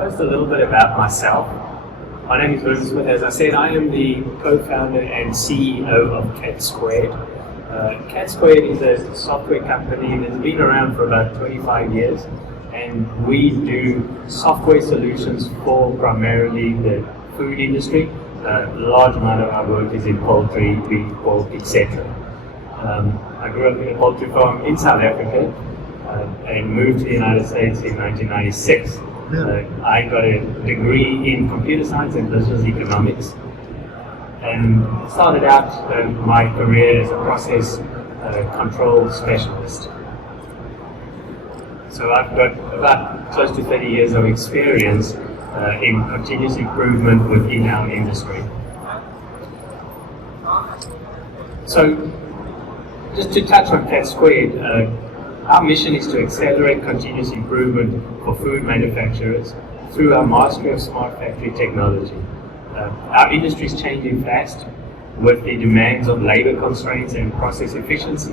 First, a little bit about myself. My name is Vernon. As I said, I am the co-founder and CEO of CAT2. CAT2 is a software company that's been around for about 25 years, and we do software solutions for primarily the food industry. A large amount of our work is in poultry, beef, pork, etc. I grew up in a poultry farm in South Africa and moved to the United States in 1996. I got a degree in computer science and business economics, and started out my career as a process control specialist. So I've got about close to 30 years of experience in continuous improvement within our industry. So just to touch on CAT2, our mission is to accelerate continuous improvement for food manufacturers through our mastery of smart factory technology. Our industry is changing fast with the demands of labor constraints and process efficiency.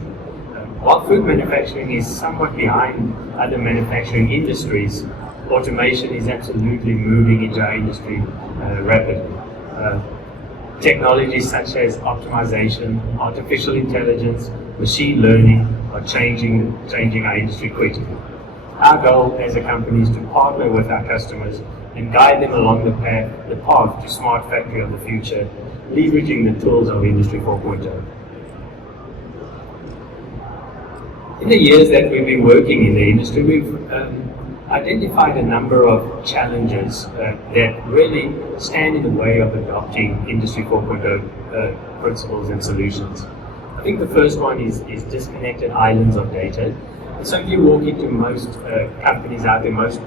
While food manufacturing is somewhat behind other manufacturing industries, automation is absolutely moving into our industry rapidly. Technologies such as optimization, artificial intelligence, machine learning are changing our industry quickly. Our goal as a company is to partner with our customers and guide them along the path to smart factory of the future, leveraging the tools of Industry 4.0. In the years that we've been working in the industry, we've identified a number of challenges that really stand in the way of adopting Industry 4.0 principles and solutions. I think the first one is disconnected islands of data. So if you walk into most companies out there, most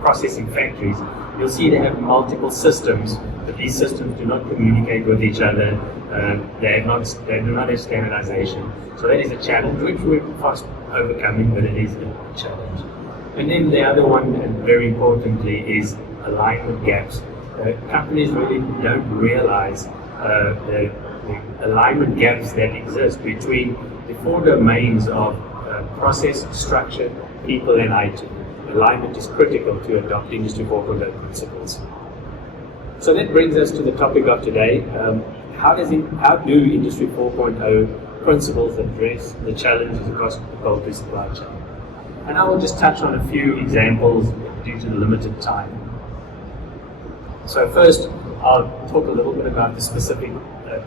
processing factories, you'll see they have multiple systems, but these systems do not communicate with each other. They do not have standardization. So that is a challenge which we're fast overcoming, but it is a challenge. And then the other one, and very importantly, is alignment gaps. Companies really don't realize the alignment gaps that exist between the four domains of process, structure, people, and IT. Alignment is critical to adopt Industry 4.0 principles. So that brings us to the topic of today. How do Industry 4.0 principles address the challenges across the poultry supply chain? And I will just touch on a few examples due to the limited time. So first, I'll talk a little bit about the specific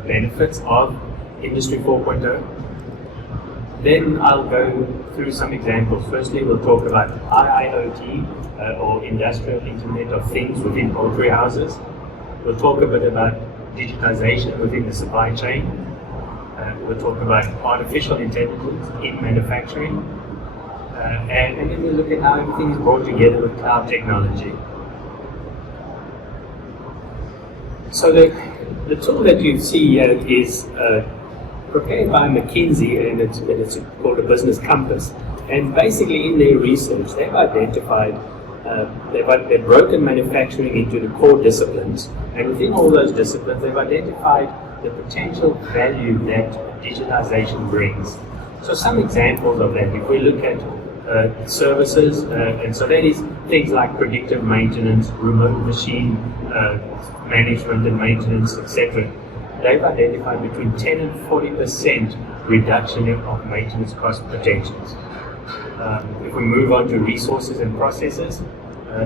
benefits of Industry 4.0. Then I'll go through some examples. Firstly, we'll talk about IIoT, or Industrial Internet of Things within poultry houses. We'll talk a bit about digitization within the supply chain. We'll talk about artificial intelligence in manufacturing. And then we'll look at how everything is brought together with cloud technology. So the tool that you see here is prepared by McKinsey, and it's called a business compass. And basically in their research, they've identified, they've broken manufacturing into the core disciplines. And within all those disciplines, they've identified the potential value that digitization brings. So some examples of that, if we look at services, and so that is things like predictive maintenance, remote machine management and maintenance, etc. They've identified between 10 and 40% reduction of maintenance cost potentials. If we move on to resources and processes,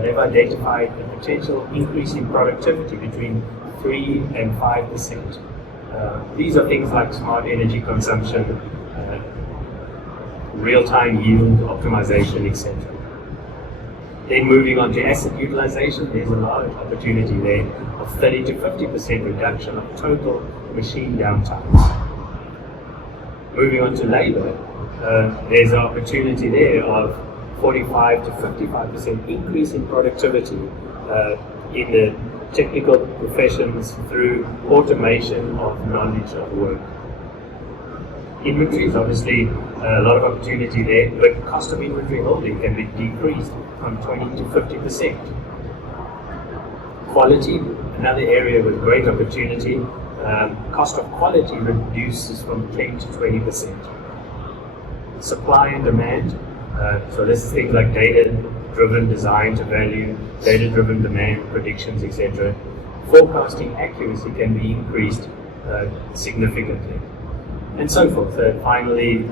they've identified a potential increase in productivity between 3 and 5%. These are things like smart energy consumption, real-time yield optimization, etc. Then moving on to asset utilization, there's a large opportunity there of 30 to 50% reduction of total machine downtime. Moving on to labor, there's an opportunity there of 45 to 55% increase in productivity in the technical professions through automation of knowledge of work. Inventory is obviously a lot of opportunity there, but cost of inventory holding can be decreased from 20 to 50%. Quality, another area with great opportunity. Cost of quality reduces from 10 to 20%. Supply and demand, so this is things like data data-driven design to value, data-driven demand predictions, etc., forecasting accuracy can be increased significantly, and so forth. Finally,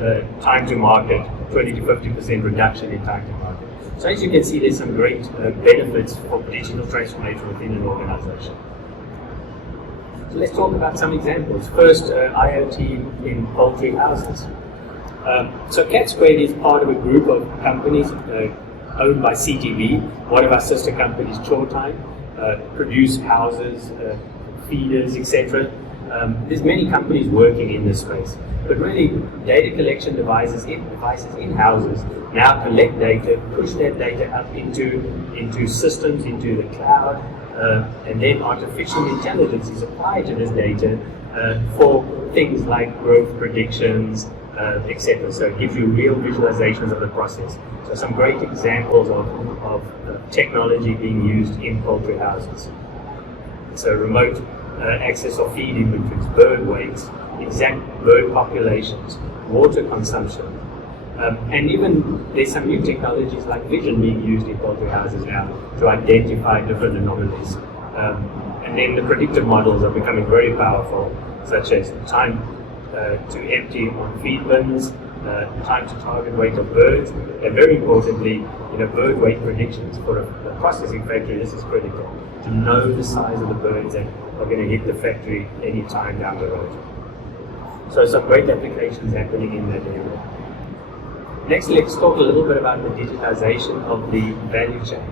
time to market, 20 to 50% reduction in time to market. So as you can see, there's some great benefits for digital transformation within an organization. So let's talk about some examples. First, IoT in poultry houses. So Cat Squared is part of a group of companies owned by CTV, one of our sister companies, Time, produce houses, feeders, etc. There's many companies working in this space, but really data collection devices in houses now collect data, push that data up into systems, into the cloud, and then artificial intelligence is applied to this data for things like growth predictions, etc. So it gives you real visualizations of the process. So some great examples of technology being used in poultry houses. So remote access of feed inventories, bird weights, exact bird populations, water consumption. And even there's some new technologies like vision being used in poultry houses now to identify different anomalies. And then the predictive models are becoming very powerful, such as time to empty on feed bins, time to target weight of birds, and very importantly, bird weight predictions for a processing factory. This is critical to know the size of the birds that are going to hit the factory any time down the road. So some great applications happening in that area. Next, let's talk a little bit about the digitization of the value chain.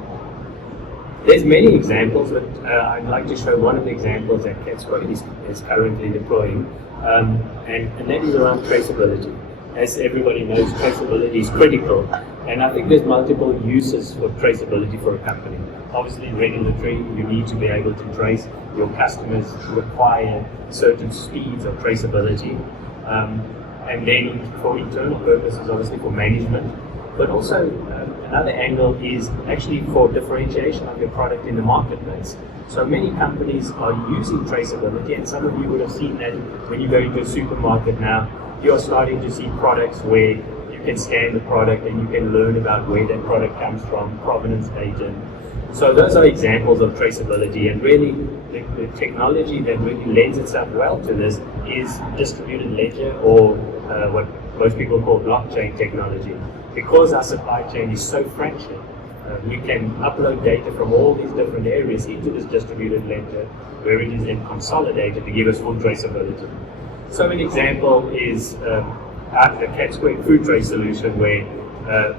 There's many examples, but I'd like to show one of the examples that Cat Squared is currently deploying, and that is around traceability. As everybody knows, traceability is critical, and I think there's multiple uses for traceability for a company. Obviously, regulatory, you need to be able to trace. Your customers require certain speeds of traceability, and then for internal purposes, obviously for management, but also another angle is actually for differentiation of your product in the marketplace. So many companies are using traceability, and some of you would have seen that when you go into a supermarket now, you're starting to see products where you can scan the product and you can learn about where that product comes from, provenance data. So those are examples of traceability, and really the technology that really lends itself well to this is distributed ledger, or what most people call blockchain technology. Because our supply chain is so fractured, we can upload data from all these different areas into this distributed ledger, where it is then consolidated to give us full traceability. So an example is the Cat Squared food tray solution, where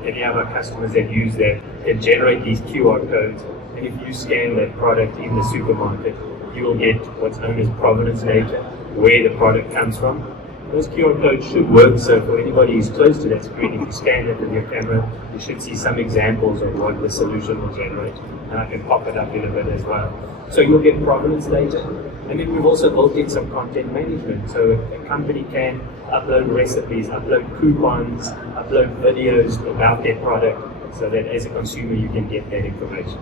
any of our customers that use that can generate these QR codes, and if you scan that product in the supermarket, you will get what's known as provenance data, where the product comes from. Those QR codes should work, so for anybody who's close to that screen, if you scan it with your camera, you should see some examples of what the solution will generate, and I can pop it up in a bit as well. So you'll get provenance data, and then we've also built in some content management, so a company can upload recipes, upload coupons, upload videos about their product, so that as a consumer you can get that information.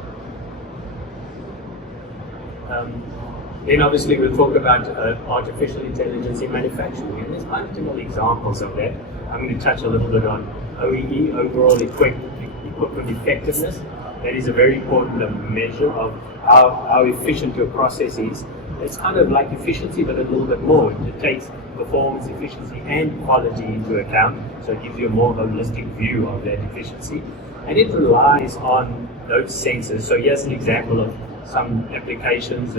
Then obviously we'll talk about artificial intelligence in manufacturing, and there's multiple examples of that. I'm going to touch a little bit on OEE, overall equipment effectiveness. That is a very important measure of how efficient your process is. It's kind of like efficiency, but a little bit more. It takes performance, efficiency, and quality into account, so it gives you a more holistic view of that efficiency. And it relies on those sensors. So here's an example of some applications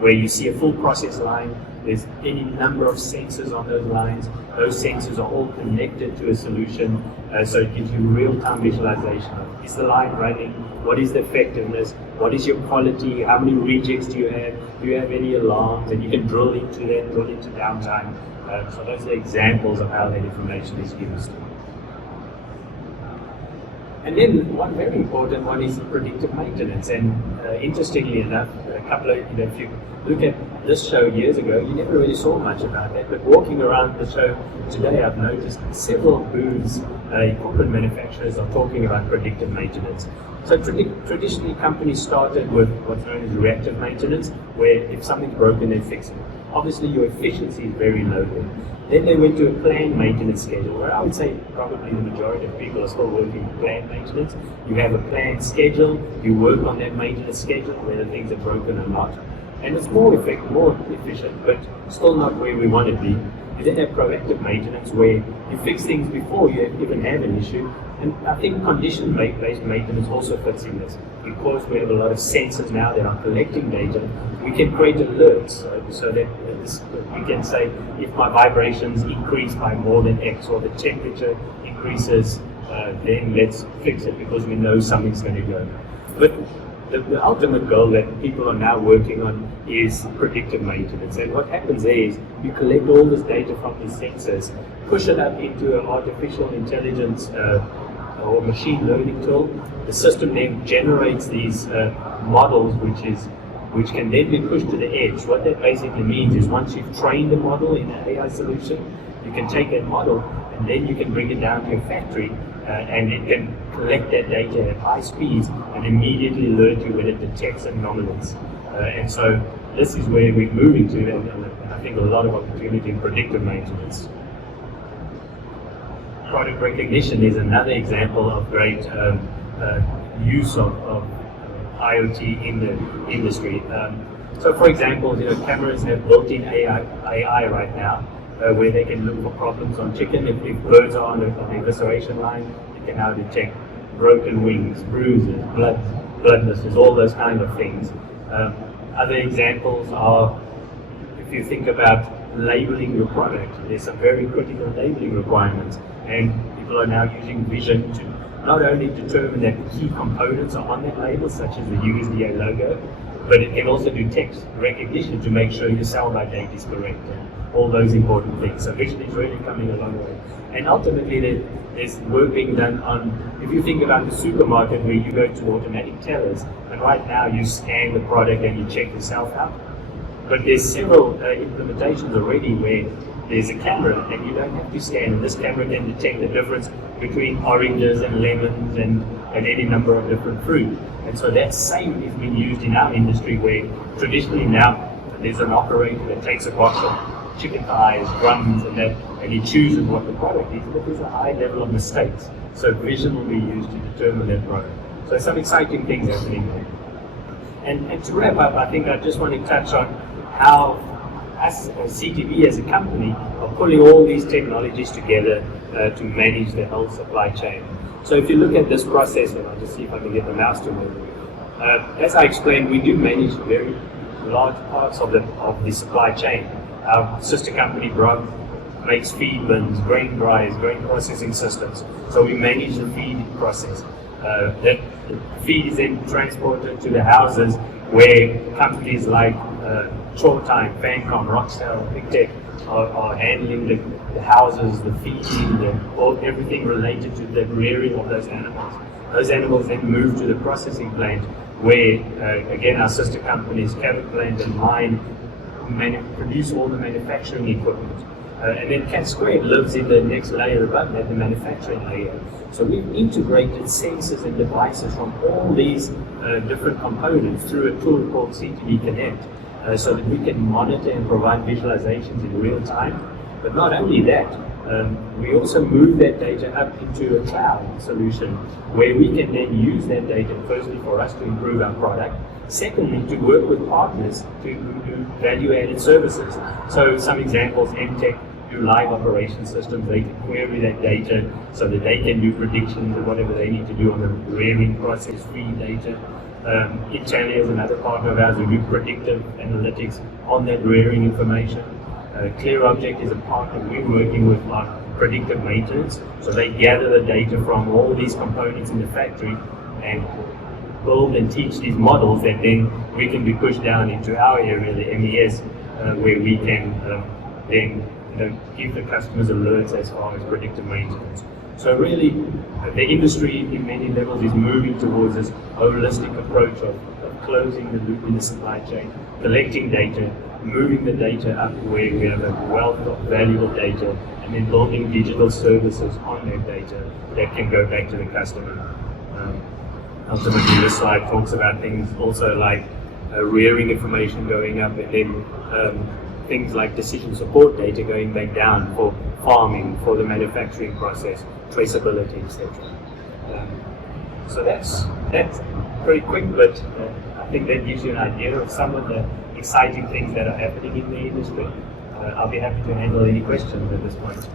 where you see a full process line. There's any number of sensors on those lines. Those sensors are all connected to a solution, so it gives you real-time visualization of, is the line running? What is the effectiveness? What is your quality? How many rejects do you have? Do you have any alarms? And you can drill into that, drill into downtime. So those are examples of how that information is used. And then one very important one is predictive maintenance. And interestingly enough, if you look at this show years ago, you never really saw much about that. But walking around the show today, I've noticed several booths, equipment manufacturers are talking about predictive maintenance. So traditionally, companies started with what's known as reactive maintenance, where if something's broken, they fix it. obviously your efficiency is very low there. Then they went to a planned maintenance schedule, where I would say probably the majority of people are still working with planned maintenance. You have a planned schedule, you work on that maintenance schedule, whether things are broken or not. And it's more effective, more efficient, but still not where we want to be. You then have proactive maintenance, where you fix things before you even have an issue. And I think condition-based maintenance also fits in this. Because we have a lot of sensors now that are collecting data, we can create alerts so that we can say if my vibrations increase by more than X or the temperature increases, then let's fix it because we know something's going to go. But the ultimate goal that people are now working on is predictive maintenance. And what happens there is you collect all this data from these sensors, push it up into an artificial intelligence or machine learning tool. The system then generates these models which can then be pushed to the edge. What that basically means is once you've trained the model in an AI solution, you can take that model and then you can bring it down to your factory and it can collect that data at high speeds and immediately alert you when it detects anomalies. And so this is where we're moving to, and I think a lot of opportunity in predictive maintenance. Product recognition is another example of great use of IoT in the industry. So for example, cameras have built-in AI right now, where they can look for problems on chicken. If birds are on the evisceration line, they can now detect broken wings, bruises, bloodlessness, all those kind of things. Other examples are, if you think about labeling your product, there's some very critical labeling requirements, and people are now using vision to not only determine that key components are on that label, such as the USDA logo, but it can also do text recognition to make sure your sell-by date is correct and all those important things. So vision is really coming a long way. And ultimately there's work being done on, if you think about the supermarket where you go to automatic tellers, and right now you scan the product and you check yourself out. But there's several implementations already where there's a camera and you don't have to scan, and this camera can detect the difference between oranges and lemons and any number of different fruit. And so that same is being used in our industry, where traditionally now there's an operator that takes a box of chicken thighs, drums, and he chooses what the product is, but there's a high level of mistakes. So vision will be used to determine that product. So some exciting things happening there. And to wrap up, I think I just want to touch on how us as CTV as a company are pulling all these technologies together to manage the whole supply chain. So if you look at this process, and I'll just see if I can get the mouse to move. As I explained, we do manage very large parts of the supply chain. Our sister company, Brog, makes feed bins, grain dryers, grain processing systems. So we manage the feed process. That feed is then transported to the houses where companies like Showtime, Fancom, Roxtel, Big Tech are handling the houses, the feeding, everything related to the rearing of those animals. Those animals then move to the processing plant where, again, our sister companies, Cabot Plant and Mine, produce all the manufacturing equipment. And then Cat Squared lives in the next layer above that, the manufacturing layer. So we've integrated sensors and devices from all these different components through a tool called CTV Connect, so that we can monitor and provide visualizations in real time. But not only that, we also move that data up into a cloud solution where we can then use that data, firstly for us to improve our product, secondly to work with partners to do value-added services. So some examples, MTech do live operation systems. They can query that data so that they can do predictions of whatever they need to do on the rearing process, feed data. Italia is another partner of ours who do predictive analytics on that rearing information. ClearObject is a partner we're working with on predictive maintenance. So they gather the data from all these components in the factory and build and teach these models that then we can be pushed down into our area, the MES, where we can then give the customers alerts as far as predictive maintenance. So really, the industry in many levels is moving towards this holistic approach of closing the loop in the supply chain, collecting data, moving the data up where we have a wealth of valuable data, and then building digital services on that data that can go back to the customer. Ultimately, this slide talks about things also like rearing information going up, and then things like decision support data going back down for farming, for the manufacturing process, traceability, etc. So that's pretty quick, but I think that gives you an idea of some of the exciting things that are happening in the industry. I'll be happy to handle any questions at this point.